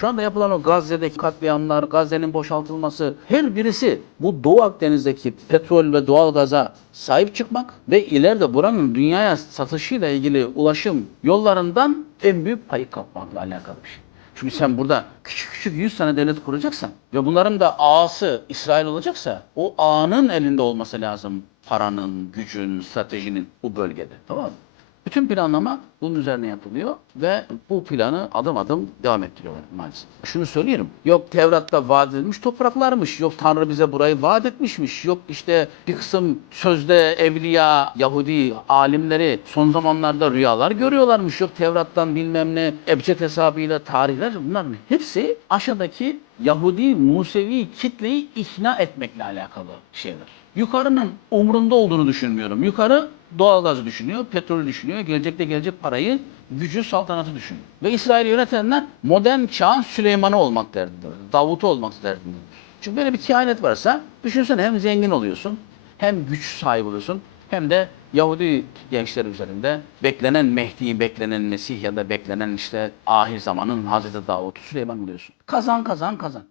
Şu anda yapılan o Gazze'deki katliamlar, Gazze'nin boşaltılması her birisi bu Doğu Akdeniz'deki petrol ve doğal gaza sahip çıkmak ve ileride buranın dünyaya satışıyla ilgili ulaşım yollarından en büyük payı kapmakla alakalı bir şey. Çünkü sen burada küçük küçük 100 tane devlet kuracaksan ve bunların da ağası İsrail olacaksa o ağanın elinde olması lazım paranın, gücün, stratejinin bu bölgede. Tamam mı? Bütün planlama bunun üzerine yapılıyor ve bu planı adım adım devam ettiriyorlar maalesef. Şunu söyleyelim. Yok Tevrat'ta vaat edilmiş topraklarmış. Yok Tanrı bize burayı vaat etmişmiş. Yok işte bir kısım sözde evliya, Yahudi alimleri son zamanlarda rüyalar görüyorlarmış. Yok Tevrat'tan bilmem ne ebced hesabıyla tarihler. Bunların hepsi aşağıdaki Yahudi, Musevi kitleyi ikna etmekle alakalı şeyler. Yukarının umrunda olduğunu düşünmüyorum. Yukarı doğalgazı düşünüyor, petrolü düşünüyor, gelecekte gelecek parayı, gücü, saltanatı düşünüyor. Ve İsrail'i yönetenler modern çağın Süleyman'ı olmak derdindedir. Davut'u olmak derdindedir. Çünkü böyle bir kehanet varsa düşünsene hem zengin oluyorsun, hem güç sahibi oluyorsun, hem de Yahudi gençler üzerinde beklenen Mehdi, beklenen Mesih ya da beklenen işte ahir zamanın Hazreti Davut'u Süleyman buluyorsun. Kazan kazan kazan.